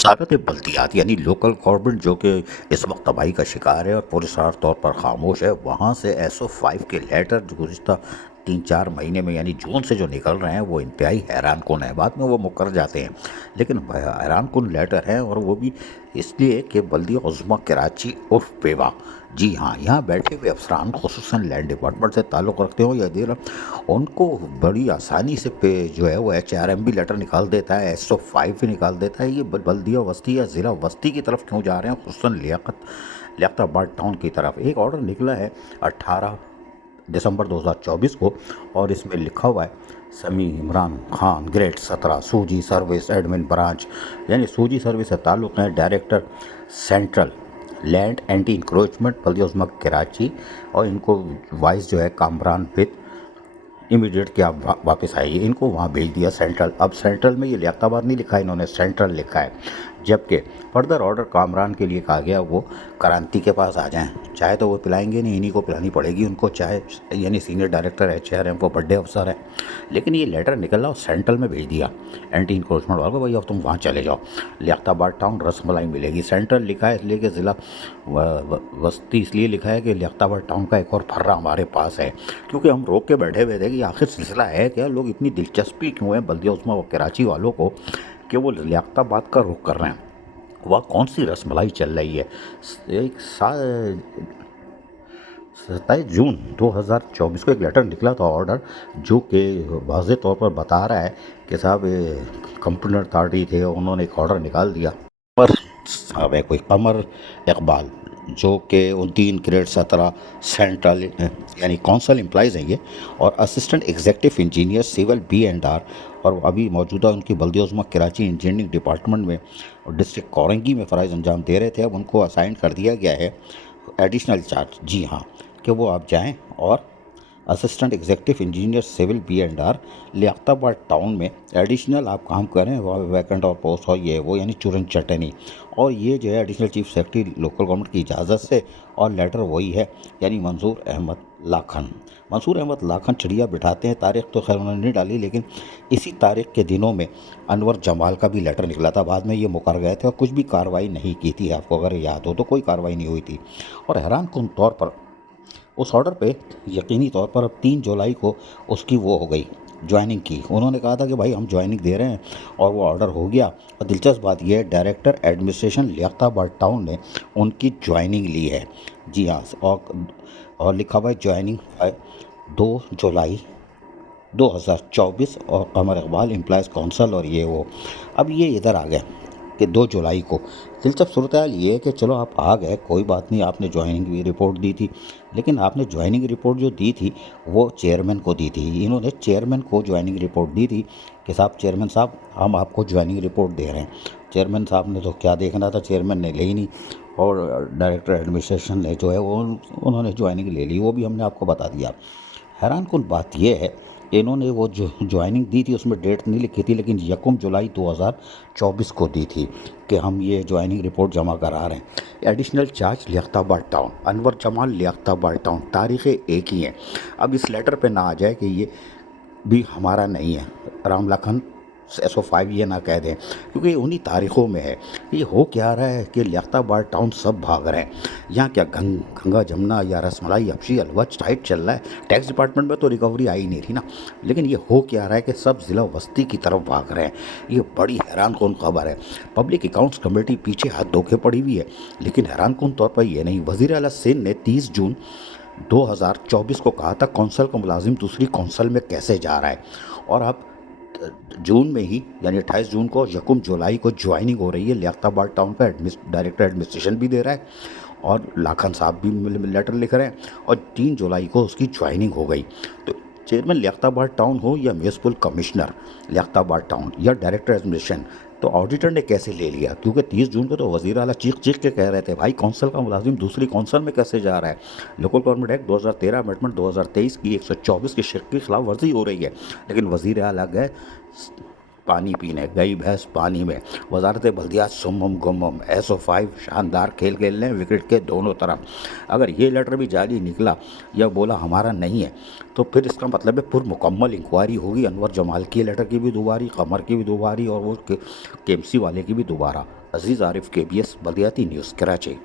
वसारत बल्दियात यानी local government जो कि इस वक्त तबाही का शिकार है और पुरस्कार तौर पर खामोश है, वहाँ से SO5 के लेटर जो गुज़िश्ता 3-4 महीने में यानी जून से जो निकल रहे हैं वो इंतहाई हैरान कुन है। बाद में वो मुकर जाते हैं, लेकिन हैरान कुन लेटर हैं, और वो भी इसलिए कि बल्दिया उज़्मा कराची उर्फ पेवा, जी हाँ, यहाँ बैठे हुए अफसरान खुसूसन लैंड डिपार्टमेंट से ताल्लुक़ रखते हो या देर, उनको बड़ी आसानी से पे जो है वो HRM भी लेटर निकाल देता है, SO5 भी निकाल देता है। ये बल्दिया वस्ती या ज़िला वस्ती की तरफ क्यों जा रहे हैं, खुसूसन लियाकताबाद टाउन की तरफ। एक ऑर्डर निकला है 18 दिसंबर 2024 को, और इसमें लिखा हुआ है समी इमरान खान ग्रेड 17 सूजी सर्विस एडमिन ब्रांच, यानी सूजी सर्विस से ताल्लुक़ है director central land anti encroachment Baldia Uzma Karachi, और इनको वाइस जो है कामरान विद इमीडिएट कि आप वापस आइए। इनको वहाँ भेज दिया सेंट्रल। अब सेंट्रल में ये लियाकताबाद नहीं लिखा है, इन्होंने सेंट्रल लिखा है। जबकि फर्दर ऑर्डर कामरान के लिए कहा गया वो क्रांति के पास आ जाएं, चाहे तो वो पिलाएंगे नहीं, इन्हीं को पिलानी पड़ेगी उनको चाय, यानी सीनियर डायरेक्टर HRM वो बड़े अफसर है। लेकिन ये लेटर निकला और सेंट्रल में भेज दिया एंटी इंक्रोचमेंट वालों को, भाई अब तुम वहाँ चले जाओ, लियाकताबाद टाउन रसमलाई मिलेगी। सेंट्रल लिखा है इसलिए कि ज़िला वस्ती इसलिए लिखा है कि लियाकताबाद टाउन का एक और फर्रा हमारे पास है, क्योंकि हम रोक के बैठे हुए थे कि आखिर सिलसिला है क्या, लोग इतनी दिलचस्पी क्यों है बल्दिया उज़्मा व कराची वालों को कि वो लियाकताबाद का रुख कर रहे हैं। वह कौन सी रसमलाई चल रही है। एक 27 जून 2024 को एक लेटर निकला था ऑर्डर, जो कि वाज़ेह तौर पर बता रहा है कि साहब कंप्यूटर अथॉरिटी थे, उन्होंने एक ऑर्डर निकाल दिया पर साहब है कोई कमर इकबाल जो कि 3 ग्रेड 17 सेंट्रल यानी काउंसिल एम्प्लॉइज़ हैं ये, और assistant executive engineer civil B&R, और अभी मौजूदा उनकी बल्दिया उज़्मा कराची इंजीनियरिंग डिपार्टमेंट में और डिस्ट्रिक्ट कोरंगी में फ़राइज़ अंजाम दे रहे थे। अब उनको असाइन कर दिया गया है एडिशनल चार्ज, जी हाँ, कि वो आप जाएं और assistant executive engineer civil B&R लियाकताबाद टाउन में एडिशनल आप काम करें, वैकेंट और पोस्ट हो ये वो, यानी चूरन चटनी। और ये जो है additional chief secretary local government की इजाज़त से, और लेटर वही है यानी मंसूर अहमद लाखन चिड़िया बिठाते हैं। तारीख़ तो खैर उन्होंने नहीं डाली, लेकिन इसी तारीख़ के दिनों में अनवर जमाल का भी लेटर निकला था। बाद में ये मुकर गए थे और कुछ भी कार्रवाई नहीं की थी, आपको अगर याद हो तो कोई कार्रवाई नहीं हुई थी। और हैरान कुन तौर पर उस ऑर्डर पे यकीनी तौर पर अब 3 जुलाई को उसकी वो हो गई ज्वाइनिंग की। उन्होंने कहा था कि भाई हम ज्वाइनिंग दे रहे हैं, और वो ऑर्डर हो गया। और दिलचस्प बात यह है डायरेक्टर एडमिनिस्ट्रेशन लियाकताबाद टाउन ने उनकी ज्वाइनिंग ली है, जी हाँ, और लिखा हुआ है ज्वाइनिंग 2 जुलाई 2024, और कमर इकबाल एम्प्लॉयज़ काउंसिल और ये वो। अब ये इधर आ गए कि 2 जुलाई को। दिलचस्प सूरत हाल ये है कि चलो आप आ गए, कोई बात नहीं, आपने ज्वाइनिंग की रिपोर्ट दी थी, लेकिन आपने ज्वाइनिंग रिपोर्ट जो दी थी वो चेयरमैन को दी थी। इन्होंने चेयरमैन को ज्वाइनिंग रिपोर्ट दी थी कि साहब चेयरमैन साहब हम आपको ज्वाइनिंग रिपोर्ट दे रहे हैं। चेयरमैन साहब ने तो क्या देखना था, चेयरमैन ने ले ही नहीं, और डायरेक्टर एडमिनिस्ट्रेशन ने जो है वो उन्होंने ज्वाइनिंग ले ली, वो भी हमने आपको बता दिया। हैरान कुन बात यह है कि इन्होंने वो जो ज्वाइनिंग दी थी उसमें डेट नहीं लिखी थी, लेकिन 1 जुलाई 2024 को दी थी कि हम ये ज्वाइनिंग रिपोर्ट जमा करा रहे हैं। Additional charge Liaquatabad town, Anwar Jamal Liaquatabad town, तारीख़ें एक ही हैं। अब इस लेटर पे ना आ जाए कि ये भी हमारा नहीं है, राम लखन SO5 ये ना कह दें, क्योंकि ये उन्हीं तारीख़ों में है। ये हो क्या रहा है कि लियाकताबाद टाउन सब भाग रहे हैं। यहाँ क्या गंगा जमुना या रसमलाई हबशी हलवा टाइट चल रहा है। टैक्स डिपार्टमेंट में तो रिकवरी आई नहीं थी ना, लेकिन ये हो क्या रहा है कि सब ज़िला वस्ती की तरफ भाग रहे हैं। ये बड़ी हैरान कौन खबर है। पब्लिक अकाउंट्स कमेटी पीछे हाथ धोखे पड़ी हुई है, लेकिन हैरान कौन तौर पर ये नहीं। वज़ीर आला सिंध ने 30 जून 2024 को कहा था कौंसल का मुलाजिम दूसरी कौंसल में कैसे जा रहा है, और अब जून में ही यानी 28 जून को 1 जुलाई को ज्वाइनिंग हो रही है। लियाकताबाद टाउन का डायरेक्टर एडमिनिस्ट्रेशन भी दे रहा है, और लाखन साहब भी लेटर लिख रहे हैं, और 3 जुलाई को उसकी ज्वाइनिंग हो गई। तो चेयरमैन लियाकताबाद टाउन हो या म्यूनसिपल कमिश्नर लियाकताबाद टाउन या डायरेक्टर एडमिनिस्ट्रेशन, तो ऑडिटर ने कैसे ले लिया, क्योंकि 30 जून को तो वज़ीर आला चीख के कह रहे थे भाई कौंसल का मुलाजिम दूसरी कौंसल में कैसे जा रहा है। लोकल गवर्नमेंट एक्ट 2013 अमेंडमेंट 2023 की 124 की शिक की खिलाफ वर्जी हो रही है, लेकिन वज़ीर आला गए पानी पीने, गई भैंस पानी में। वजारत बल्दियात सुम्मम गुम्मम, SO5 शानदार खेल खेल लें विकेट के दोनों तरफ। अगर ये लेटर भी जाली निकला या बोला हमारा नहीं है, तो फिर इसका मतलब है पुरमुकम्मल इंक्वायरी होगी। अनवर जमाल की लेटर की भी दोबारी, कमर की भी दोबारी, और वो KMC वाले की भी दोबारा। عزیز عارف KBS بلدیاتی نیوز کراچی